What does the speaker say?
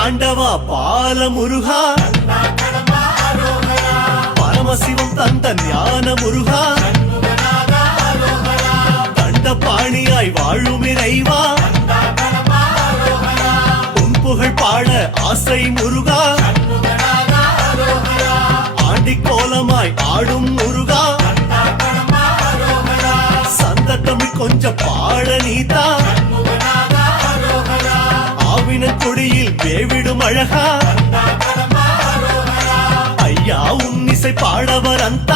ஆண்டவா பால முருகா, பரமசிவம் தந்த ஞான முருகா, தண்டபாணியாய் வாழும் இறைவா, உன் புகழ் பாட ஆசை முருகா, ஆண்டி கோலமாய் ஆடும் முருகா, சந்த தமிழ் கொஞ்சம் பாட நீதா, ஆவின கொடியில் வேவிடும் அழகா, ஐயா உன் இசை பாடவர் அந்த